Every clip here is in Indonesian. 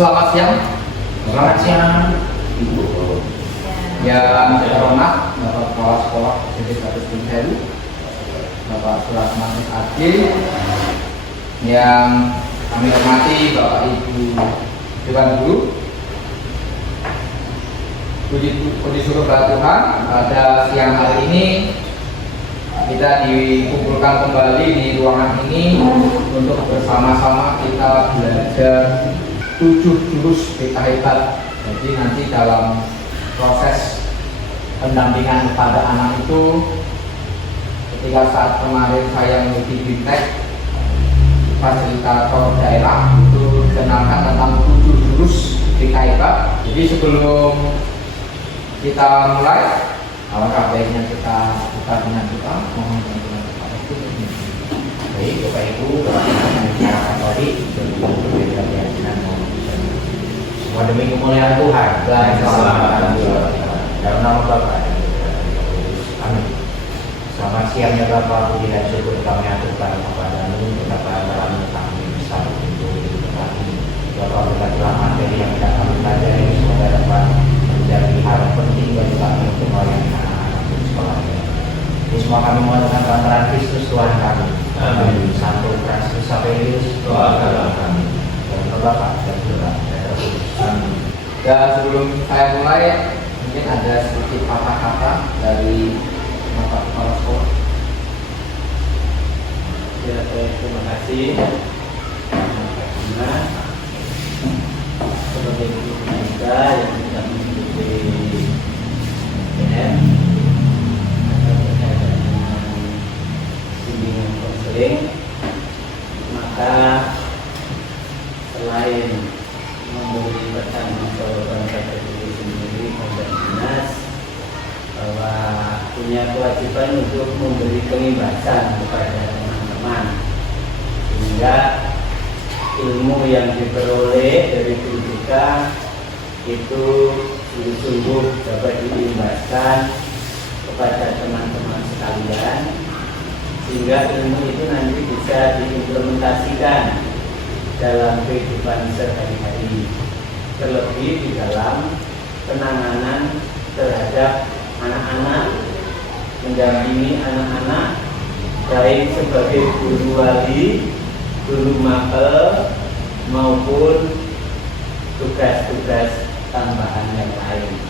Selamat siang. Selamat siang. Yang saya hormat Bapak Kepala Sekolah SD 1 Sewu, Bapak Surasman Adil, yang kami hormati Bapak Ibu Dewan Guru. Puji syukur kepada Tuhan, pada siang hari ini kita dikumpulkan kembali di ruangan ini untuk bersama-sama kita belajar 7 jurus BK Hebat. Jadi nanti dalam proses pendampingan kepada anak itu, ketika saat kemarin saya mengikuti BIMTEK fasilitator daerah, itu kenalkan tentang 7 jurus BK Hebat. Jadi sebelum kita mulai, alangkah baiknya kita buka dengan doa, mohon bantuan kepada Tuhan. Baik, Bapak Ibu, Bapak tadi semua demi kemuliaan Tuhan dan keselamatan dalam nama Bapa dan Amin. Selamat siang ya Bapak, puji dan syukur kami aturkan kepadamu betapa dalam kami bersama untuk kami. Bapak berkatilah materi yang tidak kami pelajari, semoga dapat menjadi hal yang penting bagi kami untuk melayani anak-anak di sekolah ini. Ini semua kami mohon dengan pantaran Kristus Tuhan kami. Amin. Santo Kristus Saverius doakanlah kami. Dan Bapak dan Tuhan. Amin. Dan sebelum saya mulai, mungkin ada sedikit patah kata dari Bapak Kepala Sekolah. Ya, terima kasih. Karena sebagai guru kita yang tidak mengikuti PN atau berkaitan dengan bimbingan konseling, maka selain memberi pertanggungjawaban pada diri sendiri dan dinas, bahwa punya kewajiban untuk memberi pengimbasan kepada teman-teman, sehingga ilmu yang diperoleh dari guru kita itu sungguh-sungguh dapat diimbaskan kepada teman-teman sekalian, sehingga ilmu itu nanti bisa diimplementasikan dalam kehidupan sehari-hari, terlebih di dalam penanganan terhadap anak-anak, mendampingi anak-anak baik sebagai guru wali, guru mapel, maupun tugas-tugas tambahan yang lain.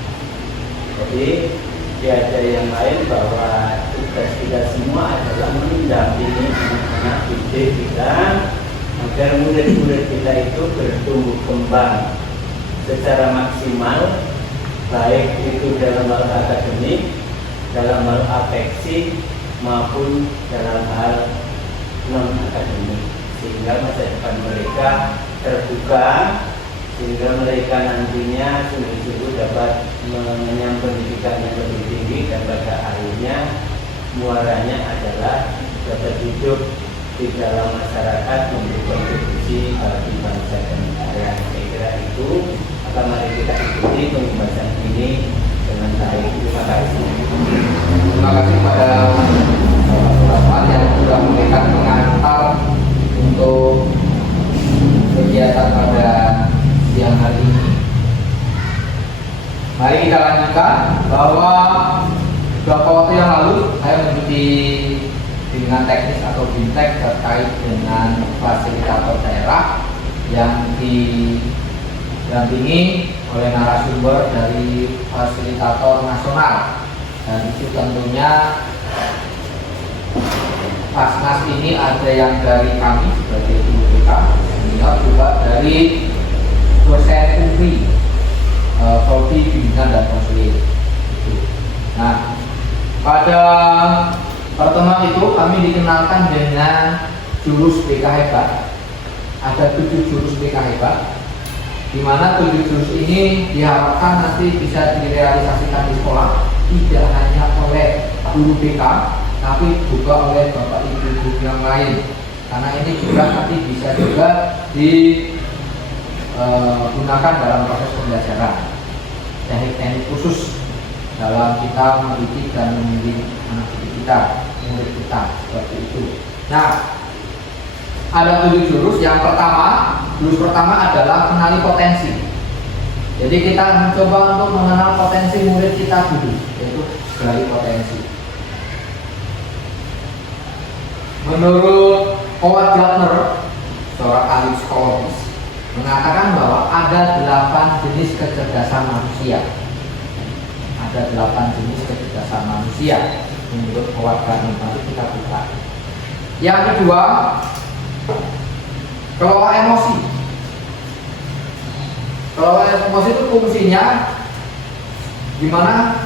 Jadi tiada yang lain bahwa tugas kita semua adalah mendampingi anak-anak didik kita agar murid-murid kita itu bertumbuh kembang secara maksimal, baik itu dalam hal akademik, dalam hal afeksi, maupun dalam hal non-akademik, sehingga masa depan mereka terbuka, sehingga mereka nantinya sungguh-sungguh dapat mengenyam pendidikan yang lebih tinggi, dan pada akhirnya muaranya adalah dapat hidup di dalam masyarakat, memberi kontribusi bagi bangsa dan negara. Saya kira itu, maka mari kita ikuti pembahasan ini dengan baik. Terima kasih. Terima kasih kepada Bapak yang sudah memberikan pengantar untuk kegiatan pada siang hari ini. Mari kita lanjutkan, bahwa beberapa waktu yang lalu saya mengikuti bimbingan teknis atau BIMTEK terkait dengan fasilitator daerah yang didampingi oleh narasumber dari fasilitator nasional, dan itu tentunya Pasnas ini ada yang dari kami sebagai guru BK, juga dari dosen UPI, Prodi Bimbingan dan Konseling. Nah, pada pertemuan itu kami dikenalkan dengan jurus BK Hebat. Ada 7 jurus BK Hebat, di mana 7 jurus ini diharapkan nanti bisa direalisasikan di sekolah, tidak hanya oleh guru BK, tapi juga oleh bapak ibu guru yang lain, karena ini juga nanti bisa juga digunakan dalam proses pembelajaran, teknik-teknik khusus dalam kita mendidik dan membimbing anak didik kita, murid kita, seperti itu. Nah, ada 7 jurus. Yang pertama Rules pertama adalah kenali potensi. Jadi kita mencoba untuk mengenal potensi murid kita dulu, yaitu gali potensi. Menurut Howard Gardner, seorang ahli psikologis, mengatakan bahwa ada 8 jenis kecerdasan manusia. Ada 8 jenis kecerdasan manusia menurut Howard Gardner. Nanti kita buka. Yang kedua, kelola emosi. Kelola emosi itu fungsinya gimana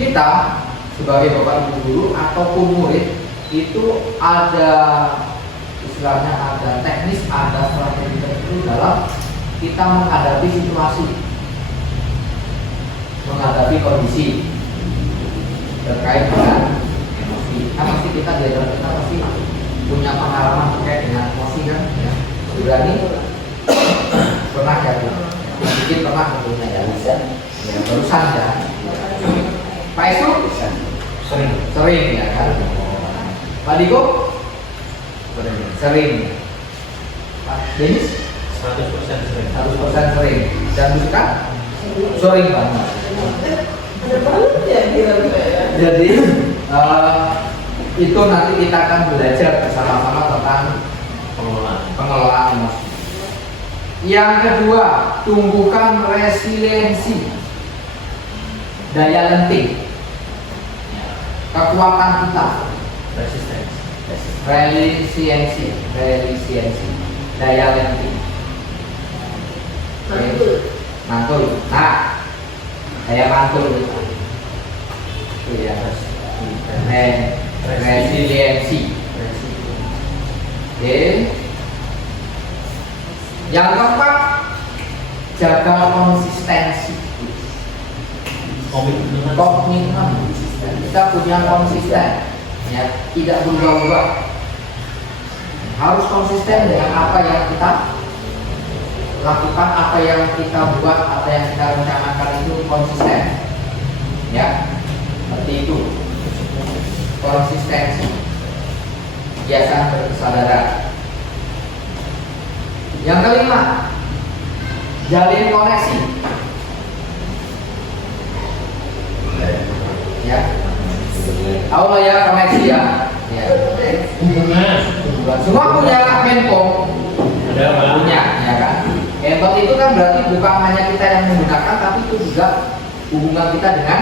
kita sebagai bapak ibu guru ataupun murid itu ada istilahnya, ada teknis, ada strategi tertentu dalam kita menghadapi situasi, menghadapi kondisi terkait dengan emosi. Kan pasti kita diajar, kita pasti punya pengalaman terkait dengan emosi kan ya. Berani pernah ya, sedikit pernah tentunya ya, bisa ya, barusan ya. Pak Isu sering ya kan. Pak Diko sering. Pak Denis 100% sering. 100% sering. Dan Buska sering banget. Jadi itu nanti kita akan belajar bersama-sama tentang pengelolaan emosi. Yang kedua, tumbuhkan resiliensi, daya lenting, kekuatan kita, resiliensi, daya lenting. Mantul. Nah, daya mantul kita. Itu ya, resiliensi. Oke. Yang keempat, jaga konsistensi. Komitmen. Kita punya konsisten, ya, tidak berubah-ubah. Harus konsisten dengan apa yang kita lakukan, apa yang kita buat, apa yang kita rencanakan itu konsisten, ya, seperti itu. Konsistensi, biasa berkesadaran. Yang kelima, jalin koneksi, ya, tahu lah ya koneksi ya, hubungan. Semua punya handphone, punya, ya kan? Handphone itu kan berarti bukan hanya kita yang menggunakan, tapi itu juga hubungan kita dengan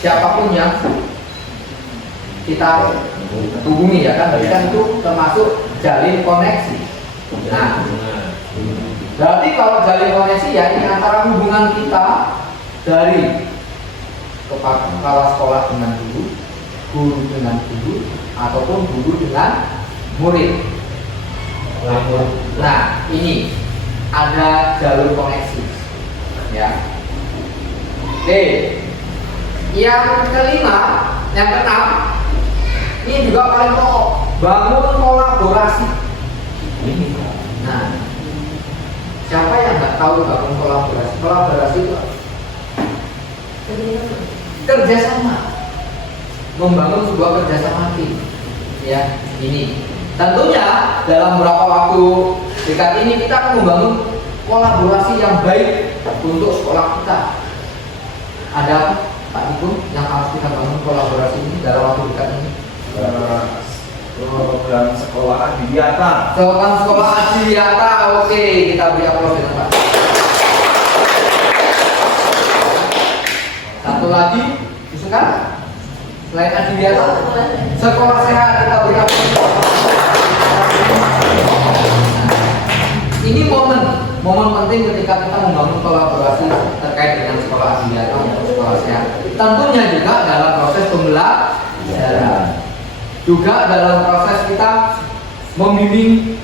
siapapun yang kita hubungi, ya kan? Berarti kan itu termasuk jalin koneksi. Nah, berarti kalau jalin koneksi ya ini antara hubungan kita dari kepala sekolah dengan guru dengan guru, ataupun guru dengan murid. Nah, ini ada jalur koneksi, ya. Oke, yang kelima, yang keenam, ini juga paling pokok, bangun kolaborasi. Nah, siapa yang nggak tahu bangun kolaborasi? Kolaborasi itu kerjasama, membangun sebuah kerjasama tim, ya. Ini tentunya dalam beberapa waktu dekat ini kita akan membangun kolaborasi yang baik untuk sekolah kita. Ada apa, Pak Diko, yang harus kita bangun kolaborasi ini dalam waktu dekat ini? Program sekolah Adiwiyata. Program sekolah Adiwiyata, oke, kita beri aplaus dengan Pak. Satu lagi, Yusukan, selain Adiwiyata, sekolah sehat, kita beri aplaus. Ini momen penting ketika kita membangun kolaborasi terkait dengan sekolah Adiwiyata untuk sekolah sehat. Tentunya juga dalam proses pembelajaran, juga dalam proses kita membimbing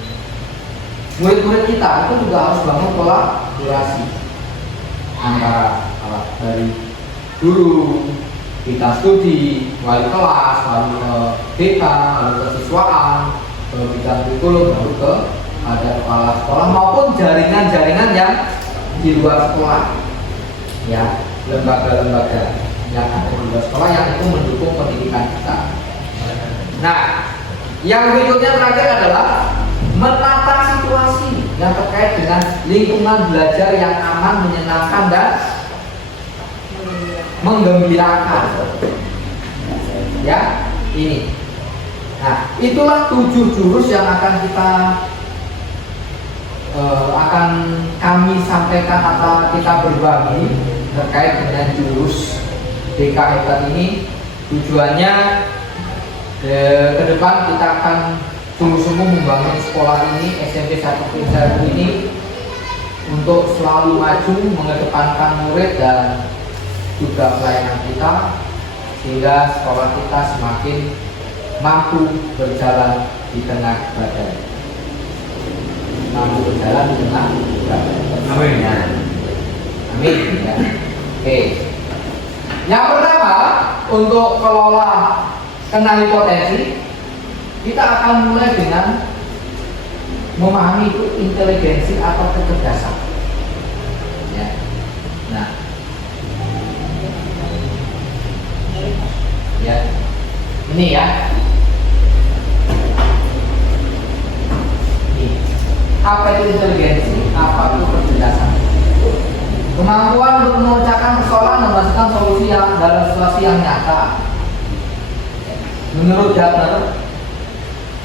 murid-murid kita, itu juga harus bangun kolaborasi antara dari guru, kita studi, wali kelas, lalu ke BK, lalu ke siswaan, ke bidang kurikulum, lalu ke ada kepala sekolah maupun jaringan-jaringan yang di luar sekolah, ya, lembaga-lembaga yang ada di luar sekolah yang itu mendukung pendidikan kita. Nah, yang berikutnya terakhir adalah menata situasi. terkait dengan lingkungan belajar yang aman, menyenangkan, dan menggembirakan. Ya, ini. Nah, itulah 7 jurus yang akan kami sampaikan atau kita berbagi terkait dengan jurus DK Hebat ini. Tujuannya ke depan kita akan sungguh-sungguh membangun sekolah ini, SMP 1 ini, untuk selalu maju, mengedepankan murid dan juga pelayanan kita, sehingga sekolah kita semakin mampu berjalan di tengah badai. Mampu berjalan di tengah badai. Amin. Amin. Ya. Oke. Yang pertama, untuk kelola kenali potensi, kita akan mulai dengan memahami itu inteligensi atau kecerdasan. Ya. Nah, ya, ini ya. Ini. Apa itu inteligensi? Apa itu kecerdasan? Kemampuan untuk mengucapkan persoalan dan menghasilkan solusi yang dalam situasi yang nyata. Menurut Gardner,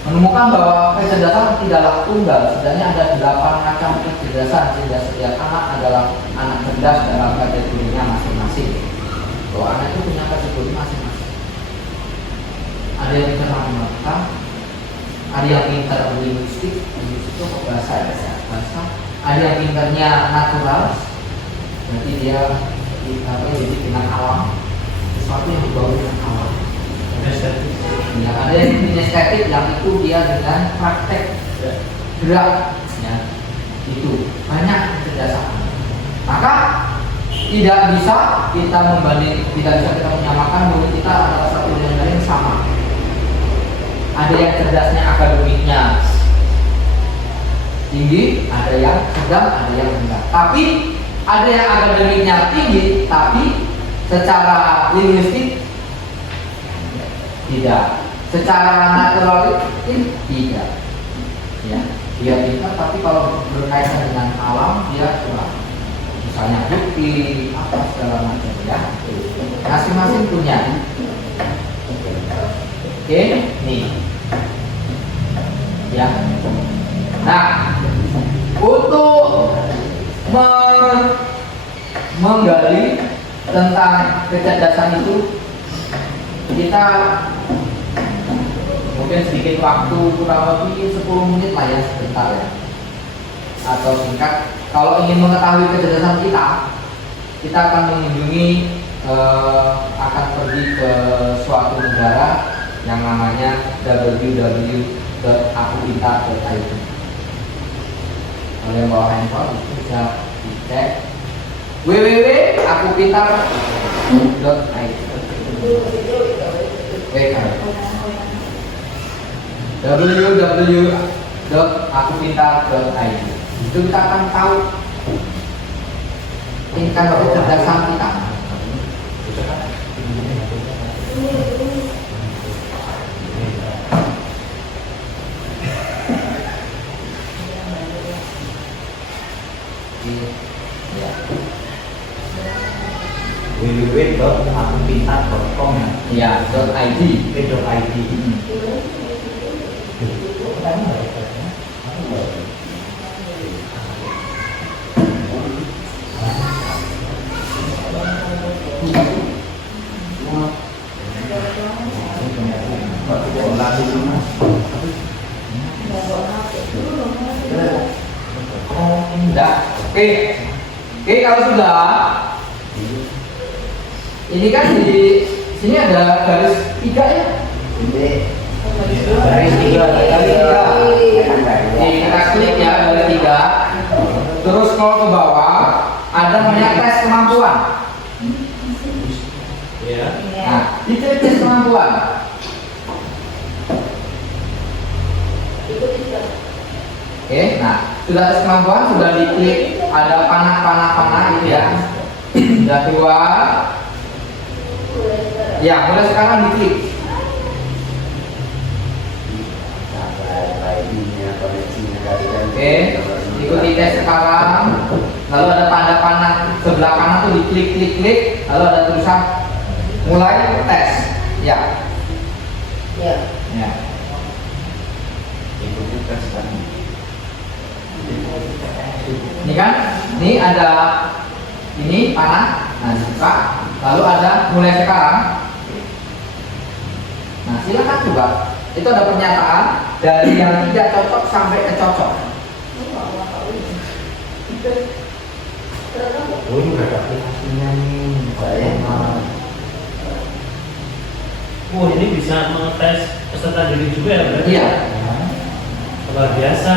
menemukan bahwa kecerdasan tidaklah tunggal. Sebenarnya ada 8 macam kecerdasan, sehingga setiap anak adalah anak cerdas dalam kategorinya masing-masing. Bahwa anak itu punya kategori masing-masing. Ada yang pintar matematika, ada yang pintar linguistik itu bahasa, ada yang pintarnya natural, berarti dia jadi dengan alam, sesuatu yang dibawa dengan alam. Ya, ada yang kinestetik, yang itu dia dengan praktek gerak, ya, itu banyak kecerdasan. Maka tidak bisa kita menyamakan murid kita antara satu dengan lain sama. Ada yang cerdasnya akademiknya tinggi, ada yang sedang, ada yang rendah. Tapi ada yang akademiknya tinggi, tapi secara linguistik tidak, secara natural tidak. Ya, dia pintar, tapi kalau berkaitan dengan alam dia kurang. Misalnya bukti apa segala macam, ya. Masing-masing punya. Oke, nih. Ya. Nah, untuk menggali tentang kecerdasan itu, kita mungkin sedikit waktu, kurang lebih 10 menit lah ya, sebentar ya, atau singkat. Kalau ingin mengetahui kecerdasan kita akan mengunjungi, akan pergi ke suatu negara yang namanya www.akupintar.id. Kalau yang bawa handphone itu bisa dicek www.akupintar.id. www.akupintar.id. Itu kita akan tahu tingkat kecerdasan kita. www.akupintar.com Ya, .id. Oke, kalau sudah, ini kan di sini ada garis 3 ya. Garis 3. Kita klik ya garis 3. Terus scroll ke bawah, ada namanya tes kemampuan. Nah, diklik tes kemampuan. Oke, nah sudah tes kemampuan, sudah diklik, ada panah gitu ya. Sudah keluar. Ya, mulai sekarang diklik. Oke, ikuti tes sekarang. Lalu ada tanda panah sebelah kanan tuh diklik. Lalu ada tulisan mulai tes. Ya. Ya. Ya. Ikuti tes kan. Ini kan, ini ada ini panah, nah dibuka. Lalu ada mulai sekarang. Nah silakan coba. Itu ada pernyataan dari yang tidak cocok sampai ke cocok. Oh ini udah ada aplikasinya nih. Bayang. Oh ini bisa mengetes peserta didik juga ya berarti? Iya. Luar biasa.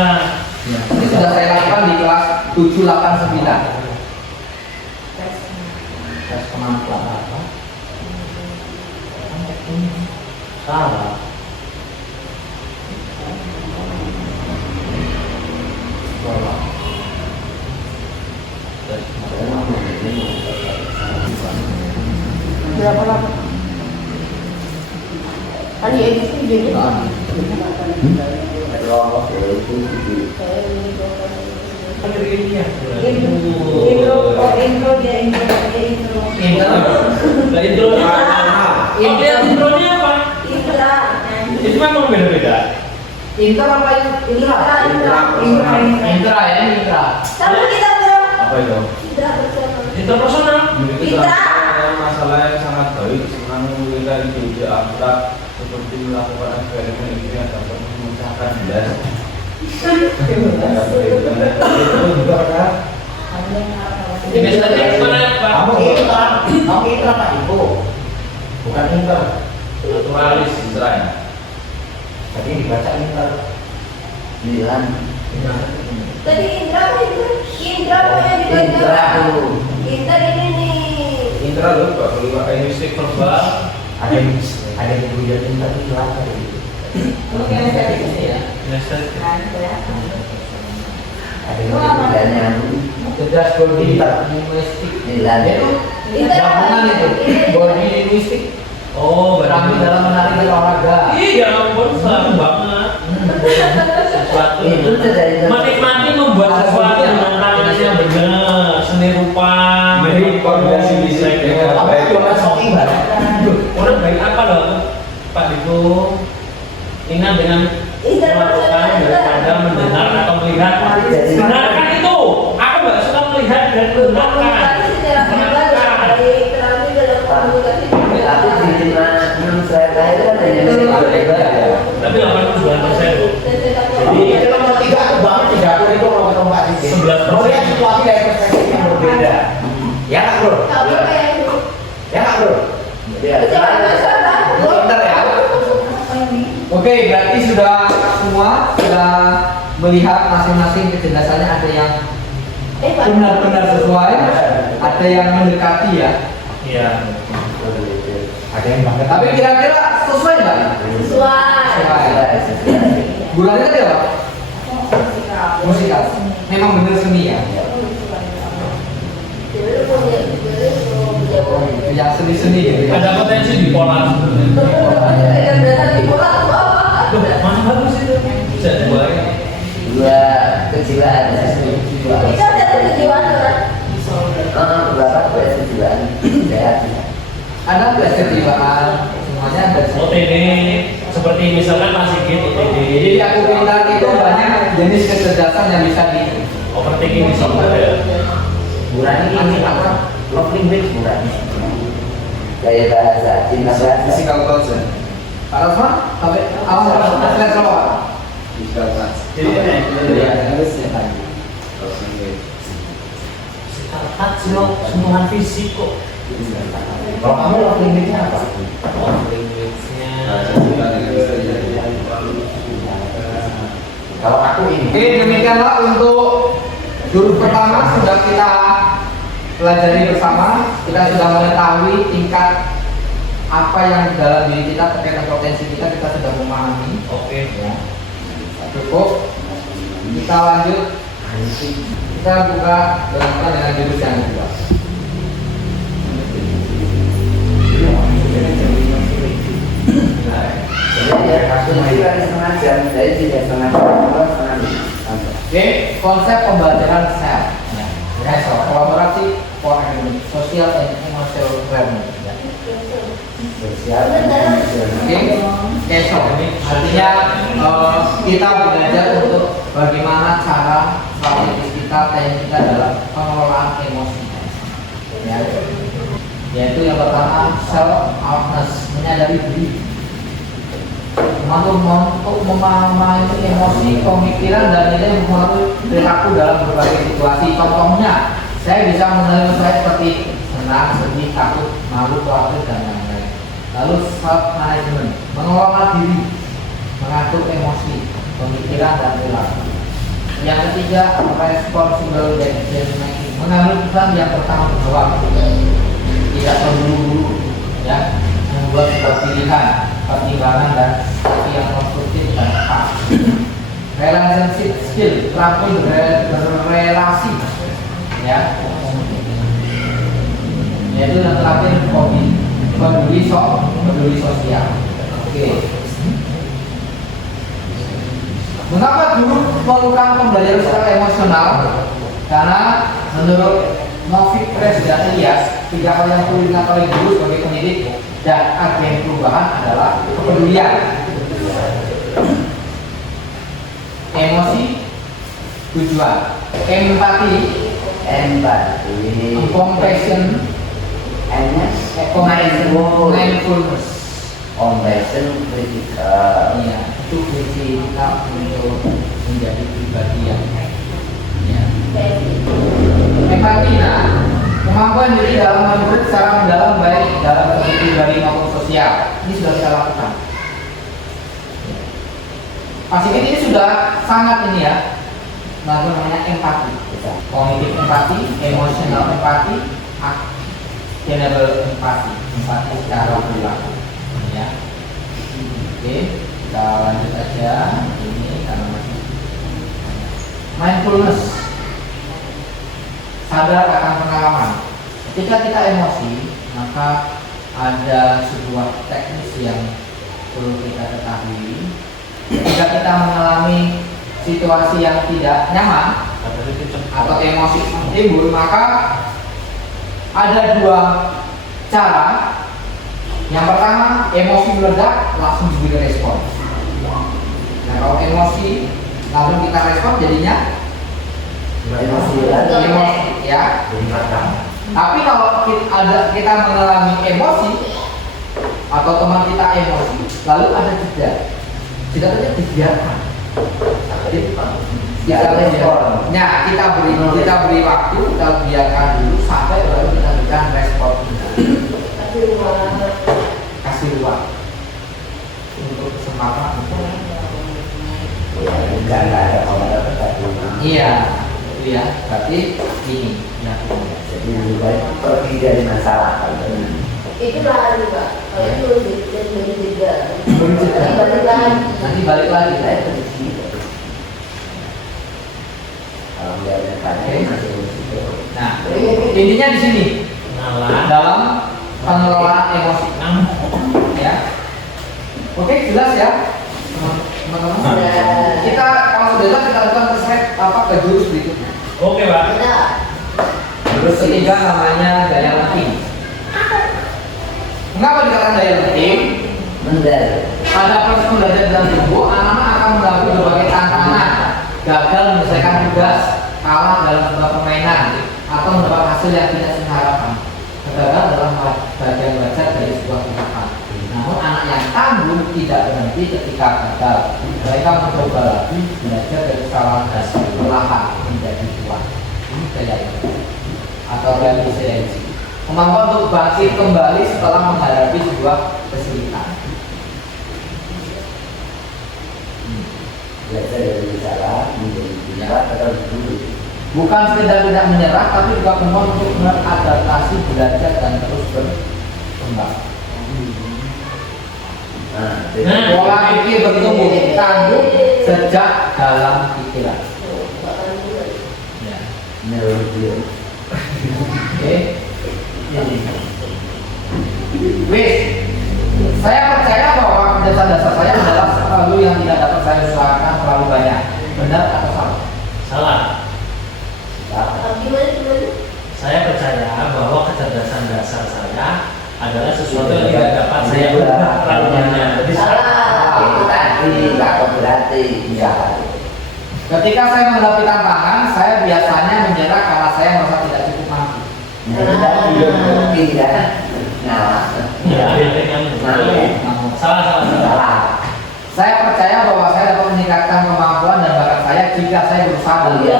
Ya. Ini sudah saya lakukan di kelas 789. Tes kemampuan apa? Salah. Berapa lama? Tadi edisi jadi. Intro dia intro. Nah, intronya intronya apa? Indra. Itu memang beda-beda. Inter apa Indra? Indra ya, Indra. Sama kita berapa? Apa itu? Indra bersama. Interpersonal. Itu masalah yang sangat baik. Sebenarnya kita ide abstrak seperti melakukan eksperimen ini yang dapat memecahkan jelas. Itu juga kan. Ini biasanya mana Pak? Kamu intra Pak Ibu. Bukan inter. Naturalis Israel. Tadi dibaca inter. Bilang. Tadi Indra apa yang Intra dulu. Indra ini nih. Intra loh, Pak. Kalau pakai musik verbal, Ada yang belajar inter itu apa gitu. Estetik. Ada yang bedanya. Cerdas body linguistik. Itu gabungan itu. Body linguistik. Oh, Berarti dalam menarik olahraga. Iya, ampun, senang banget. Sesuatu Itu dari- menikmati membuat sesuatu dengan tangan yang benar, seni rupa. Jadi, koordinasi bisik dengan Apa baik. itu orang shopping barang? Orang baik apa loh, Pak Diko? Ingat dengan melakukan daripada mendengar atau melihat. Dengarkan itu. Aku nggak suka melihat dan mendengarkan. Komunikasi secara verbal yang baik, terampil dalam komunikasi. Tapi di menurut saya itu kan hanya Tapi 89%. Jadi itu nomor 3 aku banget 30 itu nomor tempat di sini. 11%. Mau lihat situasi dari perspektif yang berbeda. Ya nggak bro? Kamu kayak itu. Ya nggak bro? Ya. Jangan masalah. Pintar ya. Oke, berarti sudah semua sudah melihat masing-masing kecerdasannya, ada yang benar-benar sesuai, ada yang mendekati ya. Iya. Ada yang banget. Tapi kira-kira sesuai nggak? Sesuai. Bulannya tadi apa? Musikal. Memang benar seni ya. Yang seni-seni gitu ya. Ada potensi bipolar sebenarnya. Loh, mana bagus itu? Bisa dua ya. Dua kejiwaan. Itu ada kejiwaan orang. Berapa kejiwaan? Sehat. Ada tes kejiwaan, semuanya ada. OTD seperti misalkan masih gitu OTD. Jadi aku pintar itu banyak jenis kecerdasan yang bisa di Overthinking bisa ada. Burani ini apa? Love language burani. Gaya bahasa, cinta bahasa. physical culture. Pak Rosman, sampai awal tes apa? Physical touch. Jadi Iya, harusnya tadi. touch loh, sentuhan fisik kok. Kalau kamu love language-nya apa? Love language-nya. Kalau aku ini. Oke, demikianlah untuk jurus pertama sudah kita pelajari bersama. Kita sudah mengetahui tingkat apa yang di dalam diri kita terkait dengan potensi kita sudah memahami. Oke. Ya. Cukup. Kita lanjut. Kita buka dengan jurus yang kedua. Jadi aku masih lagi setengah jam, saya tidak setengah jam, setengah jam. Oke, konsep pembelajaran sel. Ya, kolaborasi for academic, social and emotional learning. Ya. Sosial dan emosional. Oke, so artinya kita belajar untuk bagaimana cara strategis kita, teknik kita dalam pengelolaan emosi. Ya. Yaitu yang pertama self awareness, menyadari diri. Untuk memahami emosi, pemikiran dan ini mempengaruhi perilaku dalam berbagai situasi. Contohnya, saya bisa mengenali saya seperti senang, sedih, takut, malu, khawatir dan lain-lain. Lalu self management, mengelola diri, mengatur emosi, pemikiran dan perilaku. Yang ketiga, responsible decision making, mengambil keputusan yang bertanggung jawab, tidak terburu-buru, ya, membuat sebuah pilihan, pertimbangan dan strategi yang konstruktif dan tepat. Relationship skill, terampil berrelasi, ya, yaitu yang terakhir peduli sosial. Oke. Mengapa dulu melakukan pembelajaran secara emosional? Karena menurut Novik Pres dan Elias, 3 hal yang perlu diketahui guru sebagai pendidik dan agen perubahan adalah kepedulian, emosi, tujuan, empati, compassion, mindfulness. Compassion critical. Iya, itu visi kita untuk menjadi pribadi yang ya. Empati, nah, kemampuan diri dalam menurut secara mendalam baik dalam segi pribadi maupun sosial. Ini sudah kita lakukan. Pasti ini sudah sangat ini ya, namanya empati. Kognitif empati, emosional empati, actionable empati, empati secara perilaku. Ya. Oke, kita lanjut aja. Ini karena masih mindfulness, sadar akan pengalaman. Ketika kita emosi, maka ada sebuah teknis yang perlu kita ketahui. Ketika kita mengalami situasi yang tidak nyaman atau emosi timbul, maka ada 2 cara. Yang pertama, emosi meledak langsung diberi respon. Nah, kalau emosi langsung kita respon jadinya emosi ya. Tapi kalau kita mengalami emosi atau teman kita emosi, lalu ada jeda. Jeda saja dibiarkan. Kita beri waktu, kita biarkan dulu sampai baru kita berikan respon. Kasih ruang untuk kesempatan Enggak ada komentar terkait. iya berarti ini ya. Jadi lebih baik pergi dari masalah. Itu lari Pak. Kalau itu jadi jeda. Balik lagi. Nanti balik lagi Saya pergi. Kalau dia tanya masih nah, intinya di sini dalam pengelolaan emosi ya. Oke, jelas ya teman-teman. Kita kalau sudah jelas kita lakukan ke slide ke jurus berikutnya. Oke, Pak. Jurus ketiga namanya daya lenting. Mengapa dikatakan daya lenting? Pada proses pembelajaran dalam tubuh, anak-anak akan menghadapi berbagai tantangan, gagal menyelesaikan tugas, kalah dalam sebuah permainan, atau mendapat hasil yang tidak diharapkan. Kegagalan dalam bagian belajar dari sebuah tindakan. Namun anak yang tangguh tidak berhenti ketika gagal. Mereka mencoba lagi belajar dari kesalahan dan perlahan menjadi kuat. Ini daya atau resiliensi. Kemampuan untuk bangkit kembali setelah menghadapi sebuah kesulitan. belajar dari bicara menjadi bicara atau dulu. Bukan sekedar tidak menyerah, tapi juga kemampuan untuk beradaptasi, belajar dan terus berkembang. Pola pikir bertumbuh tangguh sejak dalam pikiran. Ya. Oke. Wis, saya percaya bahwa dasar-dasar saya adalah selalu yang tidak dapat saya usahakan terlalu banyak. Benar atau salah? Ketika saya menghadapi tantangan, saya biasanya menyerah karena saya merasa tidak cukup mampu. Tidak. Nah, salah. Saya percaya bahwa saya dapat meningkatkan kemampuan dan bakat saya jika saya berusaha belajar.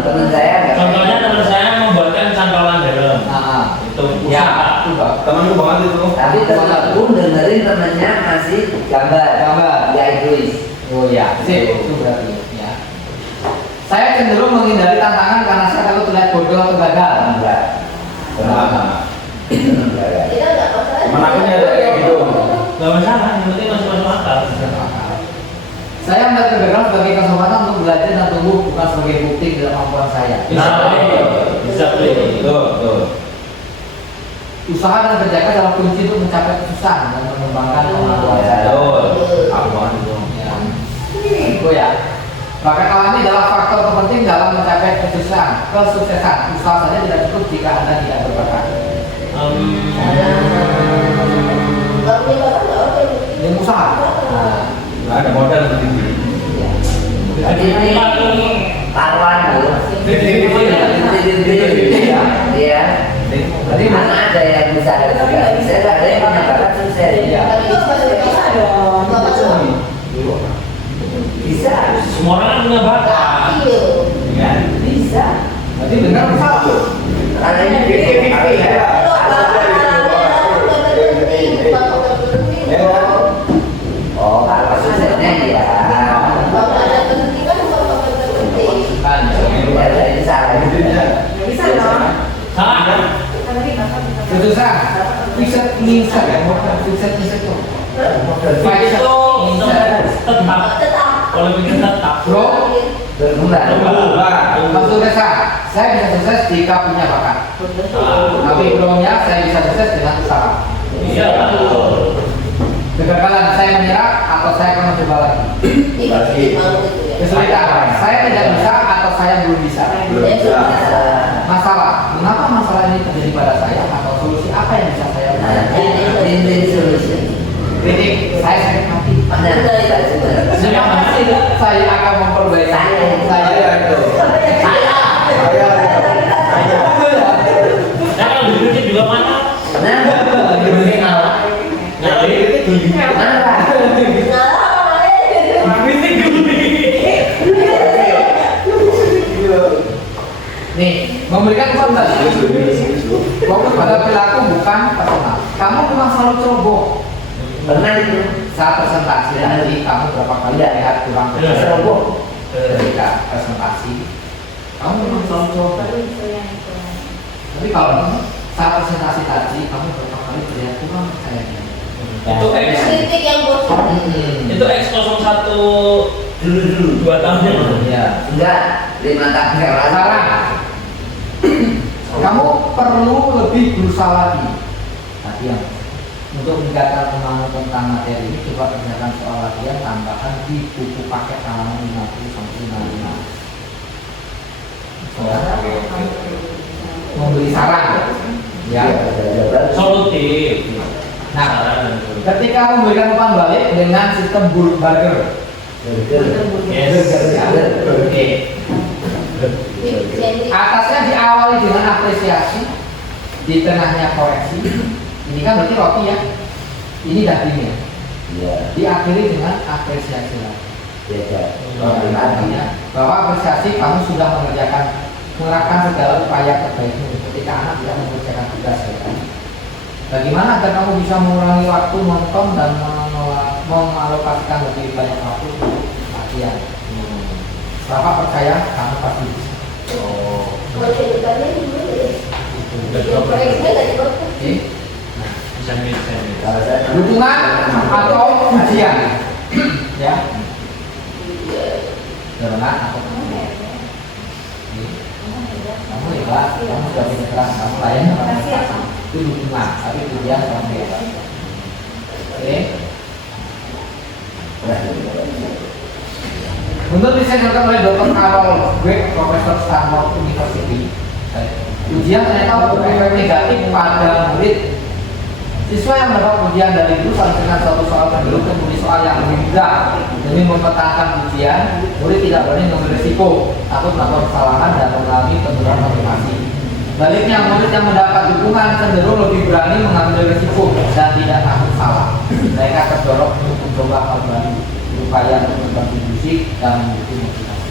Teman saya nggak. Contohnya teman saya membuatkan cangkalan dalam. Nah, Itu ya, usaha. coba. Temanku banget itu. Tapi tetap pun dengerin temennya masih gambar. Ya egois. Oh ya, sip, itu berarti ya. Saya cenderung menghindari tantangan karena saya takut terlihat bodoh atau gagal. Enggak. Nah, Enggak. Kita nggak masalah. temen aku nih ada kayak gitu. Gak masalah, yang penting masih masuk akal. Saya melihat kegagalan sebagai kesempatan untuk belajar dan tumbuh, bukan sebagai bukti kemampuan saya. Bisa beli. Betul. Usaha dan kerja keras adalah kunci untuk mencapai kesuksesan dan mengembangkan kemampuan saya. Betul. Aku banget itu. Ya. Itu ya. Bakat alami adalah faktor terpenting dalam mencapai kesuksesan. Usaha saja tidak cukup jika Anda tidak berbakat. Kalau punya bakat nggak apa Yang usaha. Nah, Nggak ada modal di sini. Tapi ini taruhan dulu. Iya. Jadi Mana ada yang bisa juga. Saya ada yang punya bakat sukses. Iya. Tapi itu bisa dong. Nggak masalah. Bisa. Semua orang kan punya bakat. Iya. Ya, bisa. Berarti benar satu. Karena ini pikir-pikir ya. Kalau bakat penting, bakat penting. Oh, kalau suksesnya ya. Bakat penting kan bakat penting. Kan. Ya, itu salah. Bisa dong. Salah. Kesuksesan. Bisa insert ya. Insert itu. Itu tetap. Tetap. Kalau bikin tetap. Bro, Berguna. maksud saya bisa sukses jika punya bakat. Tapi belumnya saya bisa sukses dengan usaha. Iya. Kegagalan saya menyerah atau saya akan mencoba lagi. Kesulitan saya tidak bisa atau saya belum bisa. Masalah, mengapa masalah ini terjadi pada saya atau solusi apa yang bisa saya lakukan? Win-win solution. Kritik, saya sakit hati. Terima kasih, saya akan memperbaiki. Saya itu. Nah, kalau dikritik juga mana? Nah, Ini ngalah. Nyali. marah. Kritik dulu. Nih, memberikan konten. Fokus pada perilaku bukan personal. Kamu memang selalu ceroboh. Pernah itu. Saat presentasi nanti kamu berapa kali lihat kurang Ceroboh. ketika presentasi kamu memang selalu ceroboh. Tapi kalau saat presentasi tadi kamu berapa kali terlihat kurang kayaknya. Itu X. Kritik yang positif. Itu X01 dulu 2 tahun yang lalu. Ya. Enggak. 5 tahun yang lalu. Sekarang kamu perlu lebih berusaha lagi. Latihan. Untuk meningkatkan pemahaman tentang materi ini, coba kerjakan soal latihan tambahan di buku paket halaman 50 sampai 55. Memberi saran. Ya. Solutif. Nah, ketika memberikan umpan balik dengan sistem burger. Yes. Oke. Atasnya diawali dengan apresiasi, di tengahnya koreksi. Ini kan berarti roti ya. Ini dagingnya. Iya. Diakhiri dengan apresiasi lagi. Iya. Artinya bahwa apresiasi kamu sudah mengerahkan segala upaya terbaikmu ketika anak tidak mengerjakan tugas ya kan. Bagaimana agar kamu bisa mengurangi waktu nonton dan mengalokasikan lebih banyak waktu untuk latihan. Bapak percaya kamu pasti bisa. Oke. Dukungan atau ujian, ya. Karena atau ujian. Kamu hebat, kamu sudah punya kelas, kamu layan, itu dukungan, tapi ujian kamu hebat. Oke. Menurut riset yang dilakukan oleh Dr. Carol Dweck, Profesor Stanford University, ujian ternyata berefek negatif pada murid Siswa yang mendapat ujian dari guru sampaikan suatu soal cenderung menulis soal yang lebih mudah. Demi mempertahankan ujian, murid tidak berani mengambil risiko, takut melakukan kesalahan dan mengalami penurunan motivasi. Baliknya, murid yang mendapat dukungan cenderung lebih berani mengambil risiko dan tidak takut salah. Mereka terdorong untuk mencoba hal baru, berupaya untuk berkontribusi dan mendukung motivasi.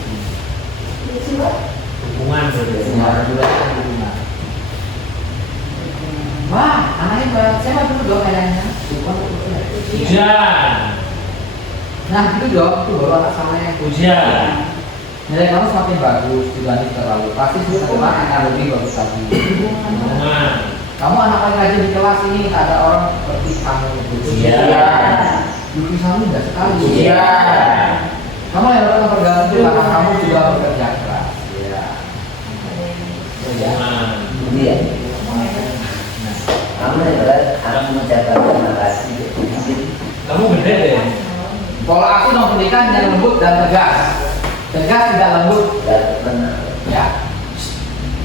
Dukungan Dukungan. Wah, anaknya banyak. Siapa dulu dong kayaknya? Hujan. Nah, gitu dong. Itu baru anak sama yang Hujan. nilai kamu semakin bagus dibanding terlalu. Pasti semester depan akan lebih bagus lagi. Dukungan. Kamu anak paling rajin di kelas ini, tak ada orang seperti kamu. Ujian. Duki kamu enggak sekali. Ujian. Kamu yang dapat pergaulan itu karena kamu juga bekerja keras. Iya. Dukungan. Iya. Kamu adalah aku mencapai terima kasih. Kamu gede deh. Pola aksi non pendidikan yang lembut dan tegas. Tegas tidak lembut. Gak pernah. Ya.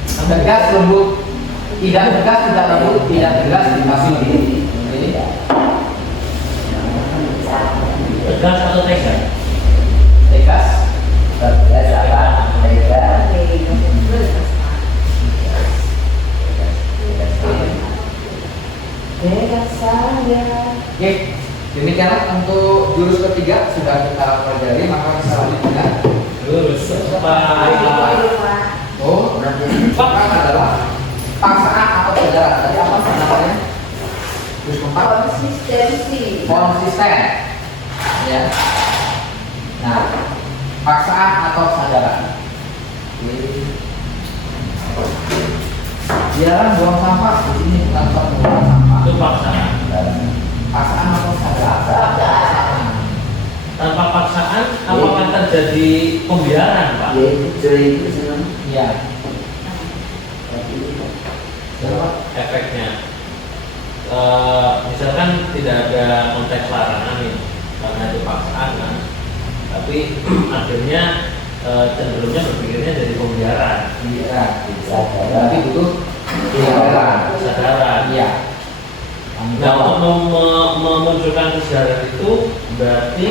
Tegas lembut. Tidak tegas tidak lembut. Tidak tegas dikasih diri. Tegas atau tegas? Tegas. Tegas apa? Tegas. Dekat saya. Oke. Demikianlah untuk jurus ketiga sudah kita pelajari, maka selanjutnya Lurus. oh paksaan adalah paksaan atau kejaran. Tadi apa namanya? Jurus keempat Konsistensi. konsisten. Ya. Nah, paksaan atau sadaran. Dilarang buang sampah di sini bukan tempat membuang sampah. Itu paksaan. Paksaan atau sadaran? Tanpa paksaan, apakah terjadi pembiaran, Pak? Ya itu cuy itu senang. Iya. Berapa? Efeknya. Misalkan tidak ada konteks larangan nih, karena itu paksaan kan. Tapi akhirnya cenderungnya berpikirnya jadi pembiaran. Iya. Sadaran. Berarti butuh kesadaran. Kesadaran. Iya. Nah, untuk memunculkan kesadaran itu berarti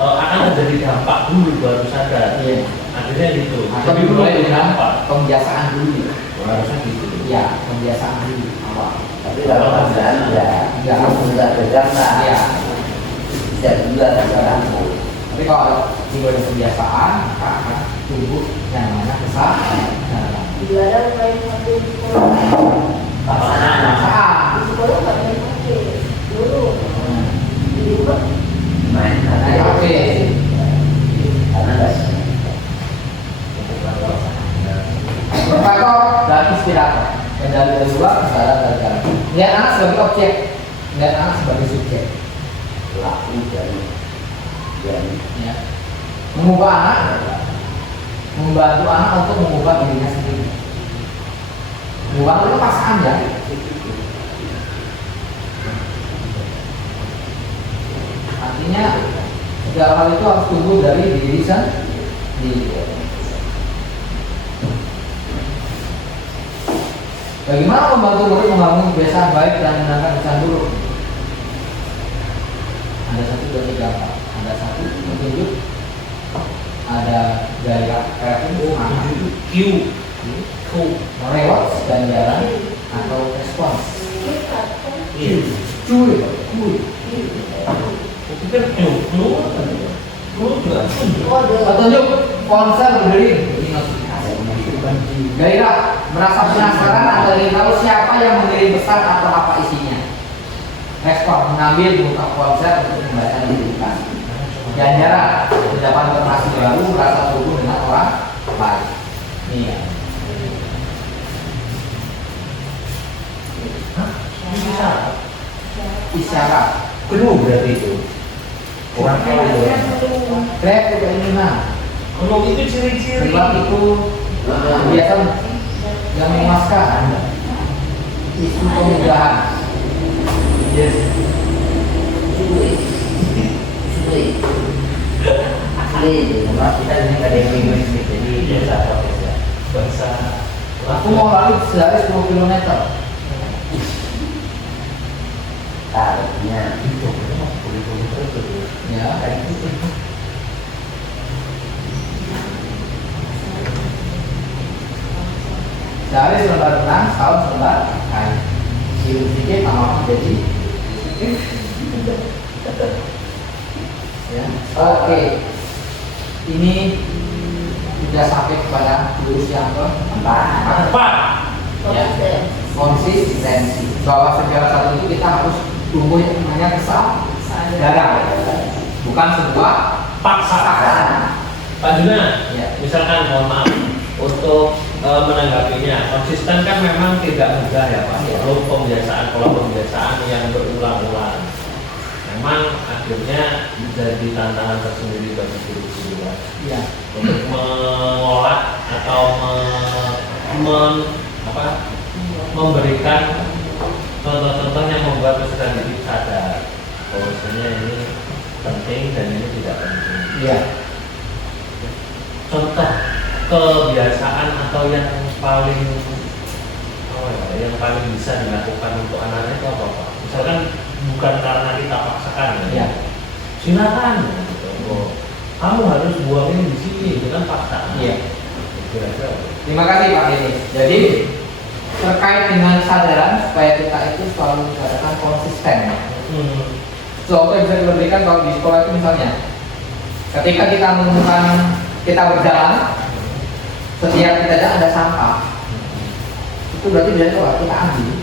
akan terjadi dampak dulu baru sadar. Iya. Akhirnya gitu. Atau Jadi dimulai belum dengan dampak. pembiasaan dulu. Harusnya gitu. Iya, pembiasaan dulu awal. Tapi kalau paksaan enggak langsung enggak berdampak. Iya. Bisa juga sekarang. Tapi kalau dimulai dengan pembiasaan, maka akan tumbuh yang namanya kesadaran. Dilarang main HP di sekolah. Paksaan. Paksaan. Di sekolah nggak main HP. Dulu di rumah Main Naik HP. karena enggak senang. Provokator dan inspirator. Kendali kedua kesadaran dari dalam. Lihat anak sebagai objek, lihat anak sebagai subjek. Pelaku dari Ya. Mengubah anak, membantu anak untuk mengubah dirinya sendiri. Mengubah itu paksaan ya. Artinya segala hal itu harus tumbuh dari diri sendiri. Bagaimana membantu murid membangun kebiasaan baik dan menangkan kebiasaan buruk? Ada 1, 2, 3, 4. Ada 1 petunjuk, ada gaya referensi, Q. Q. rewards ganjaran atau respons. Q. Cuy, Aku pikir Q. Q juga petunjuk konser berdiri. Ini maksudnya. Gairah, merasa penasaran atau ingin tahu siapa yang mengirim pesan atau apa isinya. Respon, mengambil buka konser untuk membaca dibuka. Ganjaran, mendapat informasi baru, merasa terhubung dengan orang lain. Ini ya. Isyarat. Kedua berarti itu. Kurang tahu itu. Grab keinginan. Kalau itu ciri-ciri. Sebab itu kebiasaan yang memuaskan. Isu kemudahan. Yes. Cuma kita ini nggak ada yang linguistik, jadi biasa apa ya. Bahasa. Aku mau lari sehari 10 km. tarifnya. Ya. Sehari selembar benang, setahun selembar kain. Sedikit sama jadi. Ya. Oke. Ini sudah sampai kepada jurus yang keempat. Ya. Konsistensi. Bahwa segala satu itu kita harus tumbuh yang namanya kesadaran, bukan sebuah paksaan. Pak Juna, Ya. misalkan mohon maaf untuk menanggapinya, konsisten kan memang tidak mudah ya Pak. Ya. Perlu pembiasaan, pola pembiasaan yang berulang-ulang. Memang akhirnya menjadi tantangan tersendiri bagi guru-guru ya. Ya. Untuk mengolah atau memberikan contoh-contoh yang membuat peserta didik sadar bahwasanya ini penting dan ini tidak penting. Iya. Contoh kebiasaan atau yang paling yang paling bisa dilakukan untuk anak-anak itu apa Pak? Misalkan bukan karena kita paksakan ya. Iya. Silakan gitu. Oh, kamu harus buang ini di sini, itu kan paksaan. Iya. Kira-kira. Terima kasih Pak Denny. Jadi terkait dengan kesadaran supaya kita itu selalu dikatakan konsisten. Contoh yang bisa kita berikan kalau di sekolah itu misalnya, ketika kita menemukan kita berjalan, setiap kita jalan ada sampah, itu berarti dari sekolah kita ambil,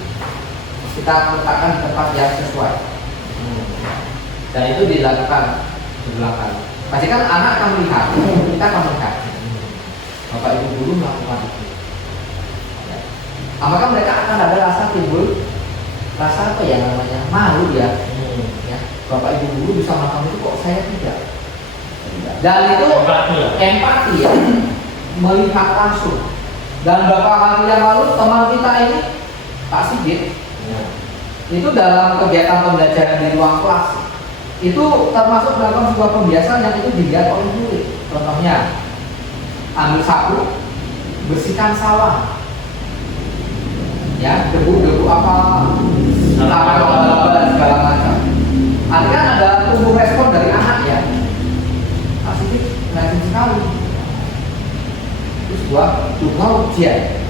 kita letakkan di tempat yang sesuai, dan itu dilakukan berulang kali. Pasti kan anak akan melihat, kita akan melihat, bapak ibu guru melakukan itu. Maka mereka akan ada rasa timbul rasa apa ya namanya malu ya. Ya, bapak ibu guru bisa melakukan itu kok saya tidak. Dan itu empati ya, melihat langsung. Dan beberapa hari yang lalu teman kita ini Pak Sigit itu dalam kegiatan pembelajaran di ruang kelas itu termasuk melakukan sebuah pembiasaan yang itu dilihat oleh murid. Contohnya ambil sapu, bersihkan sawah. Ya, debu-debu apa laba-laba dan segala macam. Artinya ada tumbuh respon dari anak ya. Pasti rajin sekali. Terus buat ujian.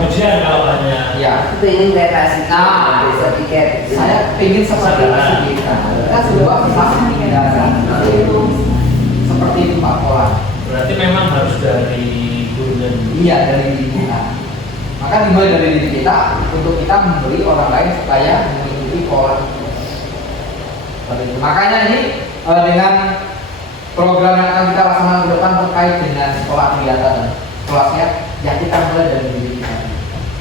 Ujian kalau hanya Ya. Itu ingin relasi bisa tiket. Saya ingin seperti itu kita sebuah prestasi dasar. Seperti itu Pak Pola. berarti memang harus dari gurunya dulu. Iya, dari diri kita. Maka dimulai dari diri kita untuk kita memberi orang lain supaya mengikuti pola itu. Seperti itu. Makanya ini dengan program yang akan kita laksanakan ke depan terkait dengan sekolah kegiatan kelasnya, ya kita mulai dari diri kita.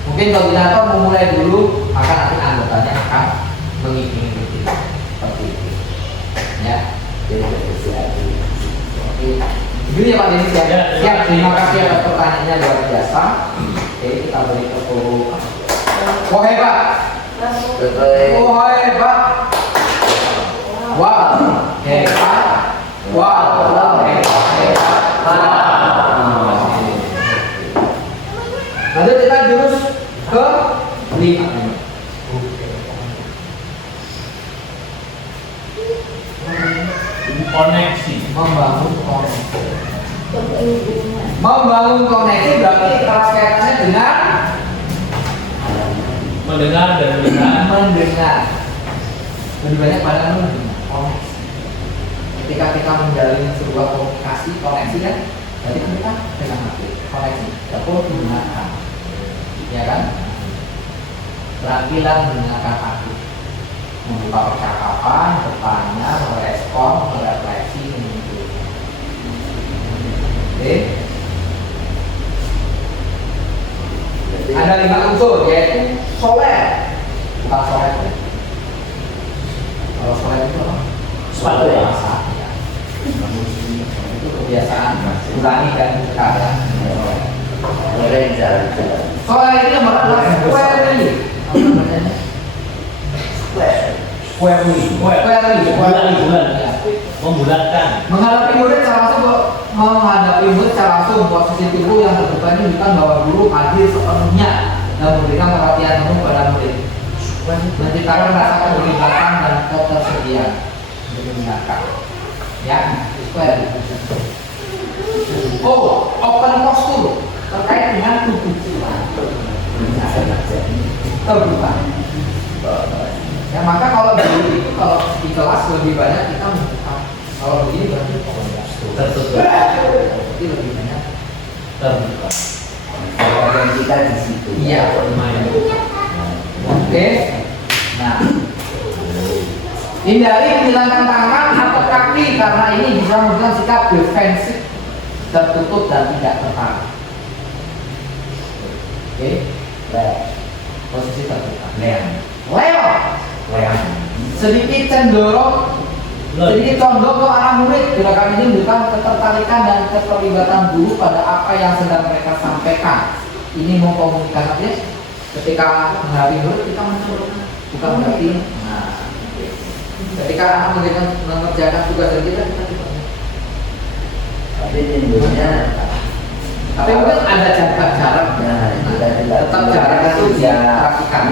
Mungkin koordinator memulai dulu, maka nanti anggotanya akan mengikuti kita. Seperti itu. Ya. Oke. Itu ya Pak Denis ya. Siap. Terima kasih atas pertanyaannya luar biasa. Oke, kita beri tepuk. Wah hebat. Wah hebat. Wah hebat. Wah hebat. Nanti kita jurus ke 5. Koneksi. Membangun koneksi berarti keras kaitannya dengan Mendengar dan melihat. mendengar. Lebih banyak pada mendengar koneksi. Ketika kita menjalin sebuah komunikasi koneksi kan, berarti kita dengan hati koneksi. Tidak perlu digunakan, ya kan? Keterampilan mendengarkan hati, membuka percakapan, bertanya, merespon, merefleksi, menyimpulkan. Oke. Ada 5 unsur yaitu soleh, bukan soleh. Kalau soleh itu apa? Sepatu ya. Ya. Itu kebiasaan ulangi dan sekarang. Boleh jalan. Soleh itu yang adalah square. Bulan. Membulatkan. Menghadapi murid secara langsung posisi tubuh yang terbuka ini menunjukkan bahwa guru hadir sepenuhnya dan memberikan perhatian penuh pada murid. menciptakan rasa keterlibatan dan ketersediaan untuk mendengarkan. Ya, square. Oh, open posture terkait dengan tubuh terbuka. Ya maka kalau begini itu kalau di kelas lebih banyak kita membuka. Kalau begini berarti open posture Tertutup. berarti lebih banyak Terbuka. Orang kita di situ. iya. Lumayan. Oke. Nah, hindari menghilangkan tangan atau kaki karena ini bisa memberikan sikap defensif, tertutup dan tidak tertarik. Oke, posisi terbuka. Leang. Leong, sedikit condong ke arah murid. Gerakan ini menunjukkan ketertarikan dan keterlibatan guru pada apa yang sedang mereka sampaikan. Ini mengkomunikasikan. Ketika menghadapi murid kita mencoba, bukan berarti. Nah, ketika anak mengerjakan tugas dari kita coba. Tapi timbulnya Tapi mungkin ada jarak. nah kita tidak Tetap jarak itu ya diperhatikan.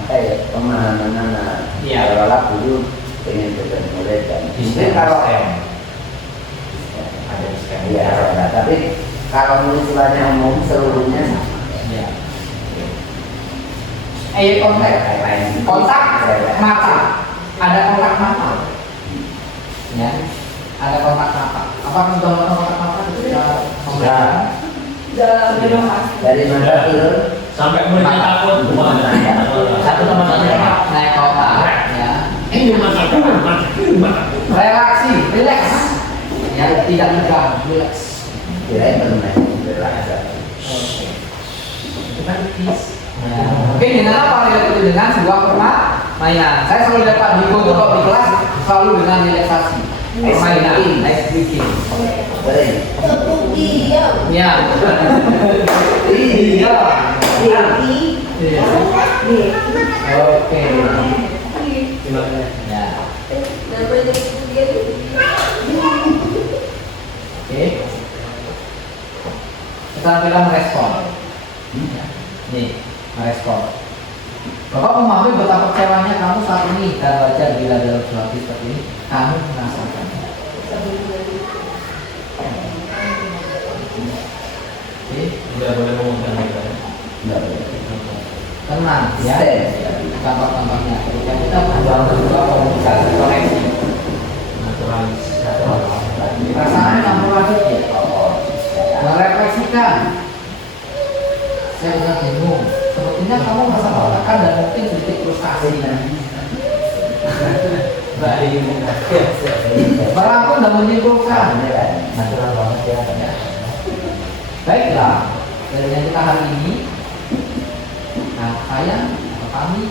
apa ya pemahaman anak. Iya. Kalau dulu pengen bertemu murid dan Mungkin kalau ada stem. iya ada. Tapi kalau murid sifatnya umum seluruhnya Ya. Kontak mata. Ada kontak mata. Ya. Ada kontak mata. Apakah sudah melakukan kontak mata? Sudah. dari mata turun Sampai muridnya takut. satu sama satu Naik kontak. Ya. Ini mata. Relaksi, relax. Ya, tidak tegang, relax. kirain bermain berlaku. Itu kan peace. Oke, dengan apa relax itu? Dengan sebuah permainan. Saya selalu dapat di kalau di kelas selalu dengan relaksasi. Permainan, ice breaking. Sering. Diam. Ya. Iya. Iya. Oke. Ya. Namanya diam. Oke. Sekarang kita merespon. Nih, merespon. Bapak memahami betapa kecewanya kamu saat ini dan wajar bila dalam situasi seperti ini kamu merasakan. Oke, Tidak boleh ngomongkan kita. Enggak boleh. tenang ya. Stand. Gampang-gampangnya. Ketika kita membangun sebuah komunikasi koneksi, Naturalis. perasaan kamu lagi merefleksikan. Saya benar bingung. Sepertinya kamu merasa tertekan dan mungkin sedikit frustasi. Baik. Merangkum dan menyimpulkan. Natural banget ya. Baiklah, dari yang kita hari ini, nah saya atau kami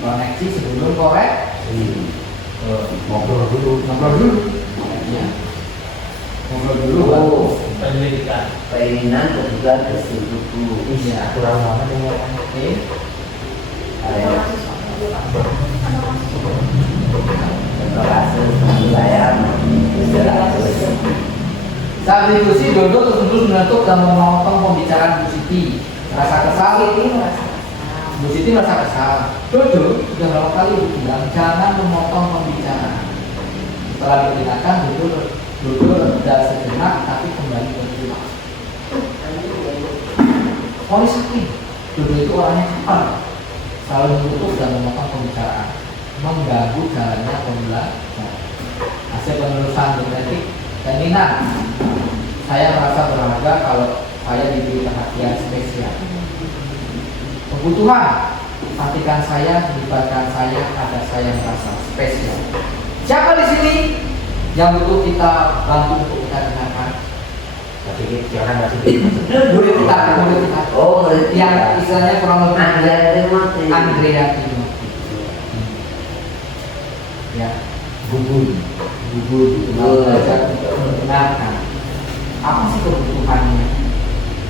koneksi sebelum korek, Ngobrol dulu. ngobrol dulu. Ya. Ngobrol dulu. Oh, Penyelidikan. keinginan kebutuhan bersetubuh. Iya. Natural banget ya. Oke. Ada kasus saya Saat diskusi, Dodo terus menentuk dan memotong pembicaraan Bu Siti. Rasa kesal Bu Siti merasa kesal. Dodo sudah berapa kali bilang jangan memotong pembicaraan. Setelah diperingatkan, Dodo reda sejenak tapi kembali berulang. Polis sakit. Dodo itu orangnya cepat, selalu menutup dan memotong pembicaraan, mengganggu jalannya pembelajaran. Hasil penelusuran genetik dan minat. Saya merasa berharga kalau saya diberi perhatian spesial. Kebutuhan, pastikan saya, melibatkan saya, ada saya merasa spesial. Siapa di sini yang butuh kita bantu untuk kita dengarkan? Sedikit, jangan nggak sedikit. Murid kita. oh murid Yang istilahnya kurang lebih Andrea Timothy. Ya, bubur belajar untuk mendengarkan. Apa sih kebutuhannya?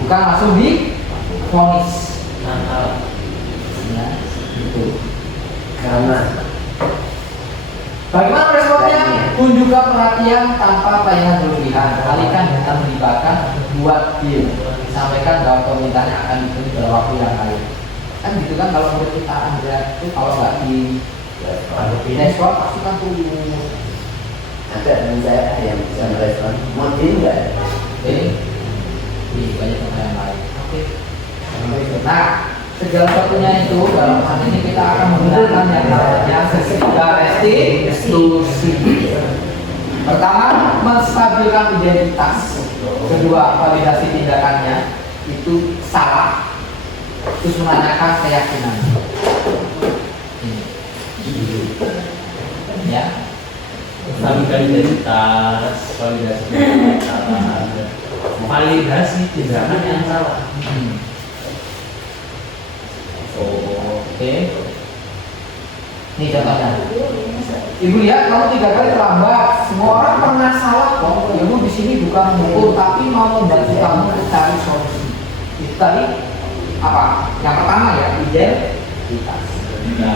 Bukan langsung di vonis. Ya, gitu. karena Bagaimana responnya? Tunjukkan perhatian tanpa tayangan berlebihan. Alihkan dengan melibatkan buat deal. disampaikan bahwa permintaannya akan diberi dalam waktu yang lain. Kan gitu kan kalau menurut kita Andrea itu kalau nggak di respon pasti kan turun. Ada teman saya yang bisa merespon, mau di enggak? Oke, banyak pertanyaan lain. Oke. Nah, segala sesuatunya itu dalam hal ini kita akan menggunakan yang namanya tiga restitusi. Pertama, menstabilkan identitas. Kedua, validasi tindakannya itu salah. Terus menanyakan keyakinan. Ini. Ya. Menstabilkan identitas, validasi tindakan, validasi tindakan yang salah. Oke. Ini contohnya. Ibu lihat kamu 3 kali terlambat. Semua orang pernah salah kok. Ibu di sini bukan mengukur, tapi mau membantu kamu mencari solusi. Itu tadi apa? Yang pertama ya, identitas.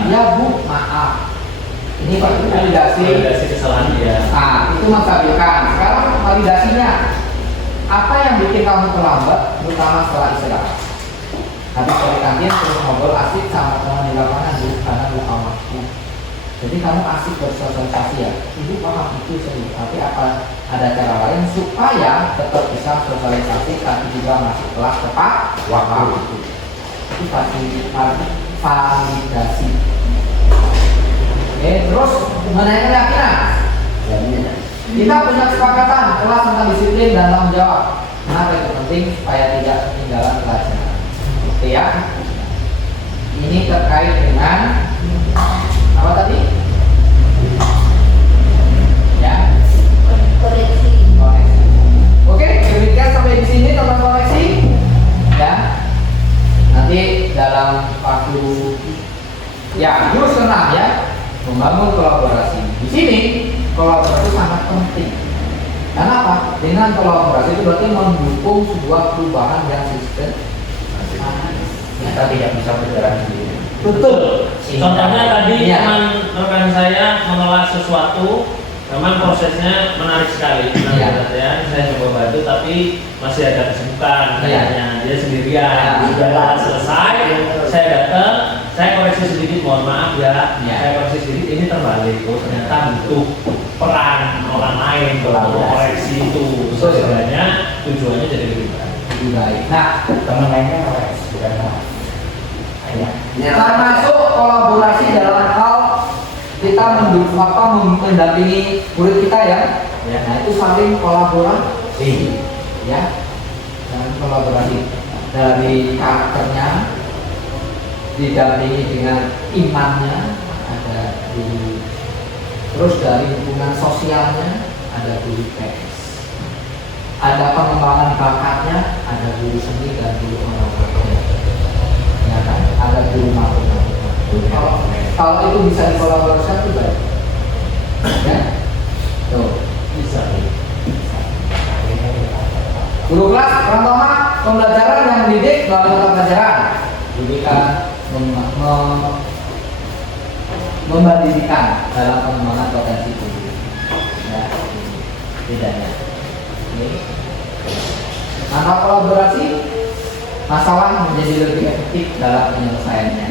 Ya Bu, maaf. Ini validasi kesalahan dia. Nah, itu menstabilkan. Sekarang validasinya. Apa yang bikin kamu terlambat, terutama setelah istirahat? Habis dari kantin terus ngobrol asik sama teman di lapangan karena lupa waktu. Jadi kamu asik bersosialisasi ya. Ibu paham itu serius. Tapi apa ada cara lain supaya tetap bisa sosialisasi tapi juga masih kelas tepat waktu? Itu validasi. Oke, terus mengenai keyakinan. Kita punya kesepakatan kelas tentang disiplin dan tanggung jawab. Kenapa itu penting? Supaya tidak ketinggalan pelajaran. Oke ya. Ini terkait dengan apa tadi? Ya. Koreksi. Koneksi. Oke, demikian sampai di sini tentang koneksi. Ya. Nanti dalam waktu ya, terus tenang ya. Membangun kolaborasi. Di sini kolaborasi sangat penting. Karena apa? Dengan kolaborasi itu berarti mendukung sebuah perubahan yang sistem. Kita tidak bisa berjalan sendiri. Betul. Contohnya tadi Iya. teman rekan saya mengelola sesuatu, memang prosesnya menarik sekali. Iya. Ya, saya coba bantu, tapi masih ada kesibukan. Iya. Kayaknya dia sendirian. Iya. Sudah selesai, saya datang, saya koreksi sedikit, mohon maaf ya. Iya. Saya koreksi sedikit, ini terbalik. Oh, ternyata butuh peran orang lain untuk koreksi itu. Betul. Sebenarnya tujuannya jadi lebih baik. Lebih baik. Nah, Teman lainnya bukan maaf. termasuk kolaborasi dalam hal kita mendampingi murid kita ya. Nah, itu saling kolaborasi. Ya. Dan kolaborasi dari karakternya didampingi dengan imannya, ada guru. Terus dari hubungan sosialnya ada guru PS. Ada pengembangan bakatnya, ada guru seni dan guru olahraga. Ya kan? Ada guru matematika. Kalau itu bisa dikolaborasikan itu baik. Ya. Tuh, Bisa. guru kelas pertama pembelajaran yang mendidik melalui mata pelajaran. Pendidikan membandidikan dalam pengembangan potensi guru. Ya, bedanya. Oke. Tanpa kolaborasi, masalah menjadi lebih efektif dalam penyelesaiannya.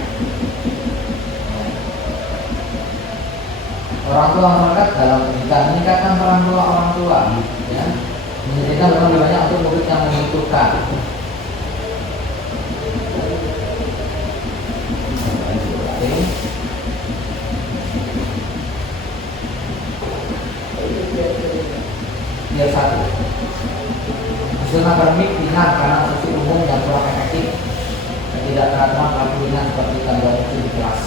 Orang tua masyarakat dalam pendidikan meningkatkan peran orang tua, ya, menyediakan lebih banyak untuk murid yang membutuhkan. Oke. Yang satu, hasil akademik ringan karena sesi umum yang kurang efektif, tidak terhadap pelaku ringan seperti gangguan kecil di kelas,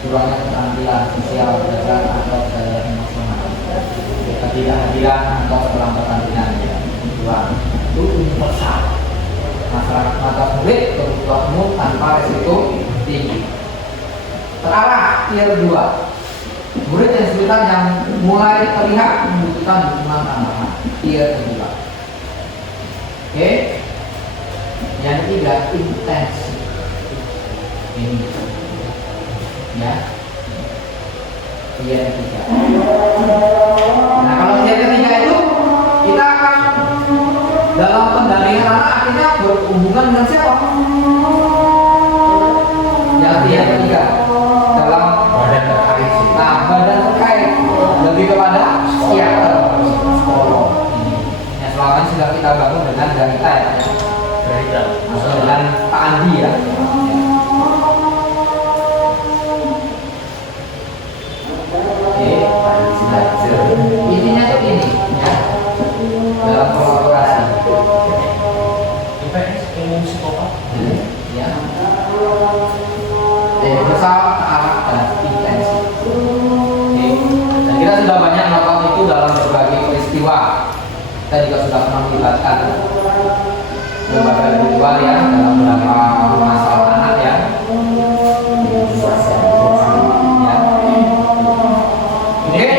kurangnya keterampilan sosial belajar atau daya emosional, ketidakhadiran atau keterlambatan ringan. Dua, itu universal. Masyarakat mata murid kebutuhan umum tanpa resiko tinggi. Terarah tier 2. Murid yang kesulitan yang mulai terlihat membutuhkan dukungan tambahan. Tier 2. Oke. Yang ketiga, intensif. Ini. Ya. Tier ketiga. Nah, kalau tier ketiga itu kita akan dalam pendampingan anak akhirnya berumur hubungan dengan siapa? Yang ketiga dalam Badan terkait sih. badan terkait lebih kepada psikiater, psikolog. Yang selama ini sudah kita bangun dengan Ganita ya, Berita. atau dengan Pak Andi ya. Intinya tuh ini ya, dalam kolaborasi IPS ilmu psikopat. ya, bersama arah dan intensi. Oke. Dan kita sudah banyak melakukan itu dalam berbagai peristiwa. Kita juga sudah pernah melibatkan lembaga individual ya dalam beberapa masalah anak ya. Oke,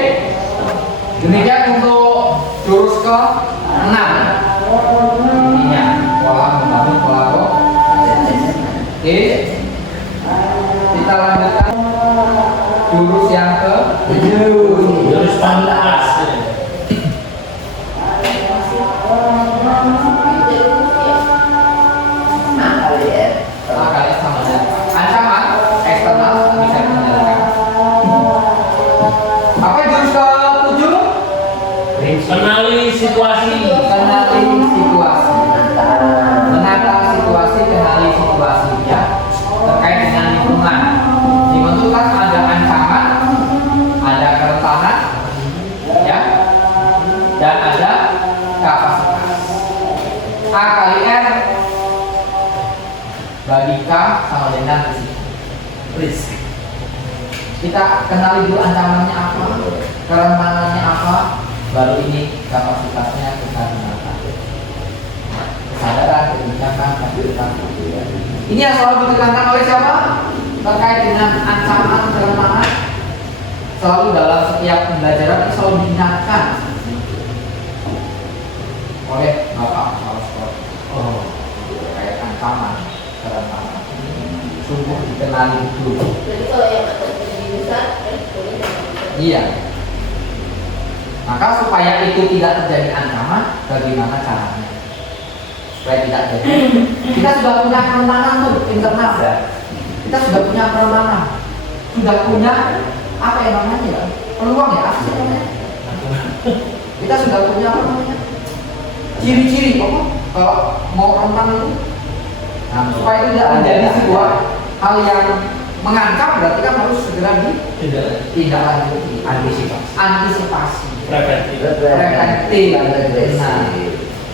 demikian untuk jurus ke-6. Intinya pola membangun kolaborasi. Oke, kita lanjutkan jurus yang ke-7. Jurus pantas. Nah, kalian sama saja. Ancaman eksternal bisa dikendalikan. Apa jurus ke-7? Kenali situasi. Kenali situasi. Menata situasi, kenali situasi ya. Terkait dengan lingkungan. Lingkungan itu kan ada ancaman, ada kerentanan, ya, dan ada kapasitas. A kali R bagi K sama dengan risk. Kita kenali dulu ancamannya apa, kerentanannya apa, baru ini kapasitasnya kita gunakan. Kesadaran, kebijakan, kebijakan. Ini yang selalu ditekankan oleh siapa? Terkait dengan ancaman kerentanan. Selalu dalam setiap pembelajaran ini selalu diingatkan oleh Bapak Kepala Sekolah. Oh. Terkait ancaman kerentanan. Sungguh dikenali dulu. Jadi kalau yang ada lebih besar, boleh. Iya. Maka supaya itu tidak terjadi ancaman, bagaimana caranya? Supaya tidak terjadi. Kita sudah punya kerentanan tuh internal. Kita sudah punya kerentanan. Sudah punya apa yang namanya ya? Peluang ya? Apa sih namanya? Kita sudah punya apa namanya? Ciri-ciri apa? Kalau mau rentan itu. Nah, supaya itu tidak menjadi sebuah hal yang mengancam, berarti kan harus segera ditindaklanjuti. Antisipasi. Preventif. Preventif. Nah,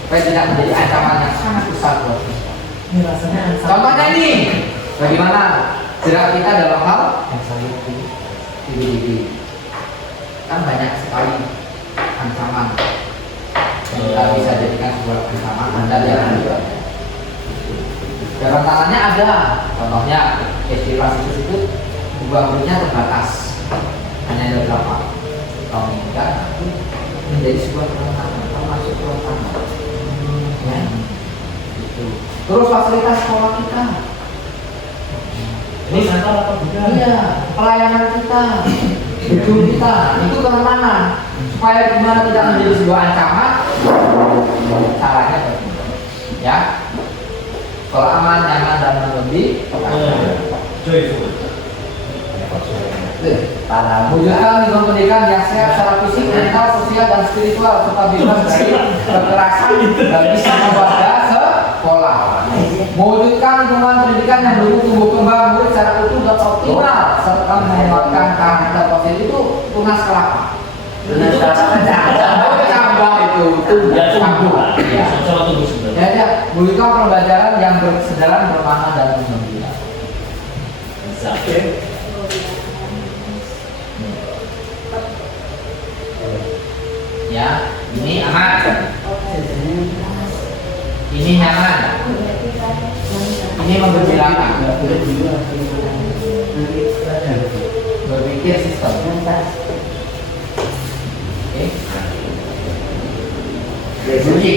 supaya tidak menjadi ancaman yang sangat besar buat kita. Ini rasanya Contohnya ini, bagaimana gerak kita dalam hal TV. Kan banyak sekali ancaman yang kita bisa jadikan sebuah ancaman. Anda jangan juga. Kerentanannya ada, contohnya estimasi tersebut buahnya terbatas, hanya ada berapa? Kalau meninggal itu menjadi sebuah kerentanan, termasuk kerentanan. Ya, itu. Terus fasilitas sekolah kita. Ini kantor apa bukan? Iya, pelayanan kita, gedung kita, itu kerentanan. Supaya gimana tidak menjadi sebuah ancaman, caranya bagaimana? Ya, kalau aman, nyaman dan lebih, Joyful. wujudkan lingkungan pendidikan yang sehat secara fisik, mental, sosial, dan spiritual serta bebas dari kekerasan dan bisa membaca sekolah. Mewujudkan lingkungan pendidikan yang mendukung tumbuh kembang murid secara utuh dan optimal serta menguatkan karakter positif. Itu tunas kelapa. Tunas kelapa Cabang itu Ya cabang. tunggu. Sama tunggu sebentar. Ya, mewujudkan pembelajaran yang berkesedaran, bermakna dan menggembira. Oke. Ya, ini aman, ini nyaman, ini menggembirakan. Berpikir sistem. Oke. Bunyi.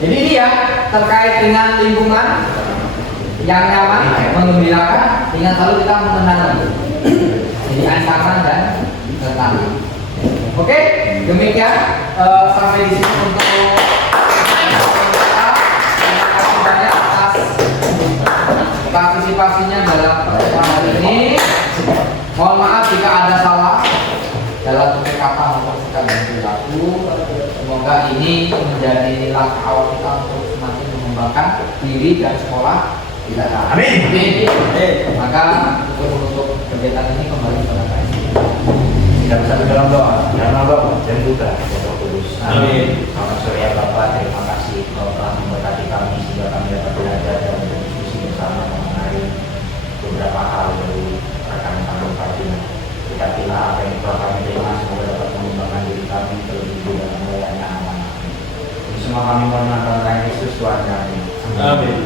Jadi ini ya terkait dengan lingkungan yang nyaman, menggembirakan, dengan selalu kita menenangi. Jadi ancaman dan nanti. Oke, demikian sampai di sini untuk kita. Terima kasih banyak atas partisipasinya dalam pertemuan hari ini. Mohon maaf jika ada salah dalam tutur kata maupun sikap dan perilaku. Semoga ini menjadi langkah awal kita untuk semakin mengembangkan diri dan sekolah kita. Amin. Maka untuk menutup kegiatan ini kembali kepada Pak. Kita bersatu dalam doa, dalam doa dan juga Bapak Kudus. Amin. Selamat sore ya Bapak, terima kasih telah memberkati kami sehingga kami dapat belajar dan berdiskusi bersama mengenai beberapa hal dari rekan kami Fatima. Berkatilah apa yang telah kami terima, semoga dapat mengembangkan diri kami terlebih dalam melayani anak-anak. Ini semua kami mohon dengan Tuhan Yesus Tuhan kami. Amin.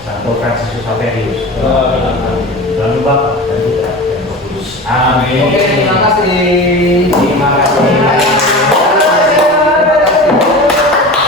Santo Fransiskus Xaverius. Amin. Dalam Bapa dan Putra dan Roh Kudus. Amin. Oke, terima kasih.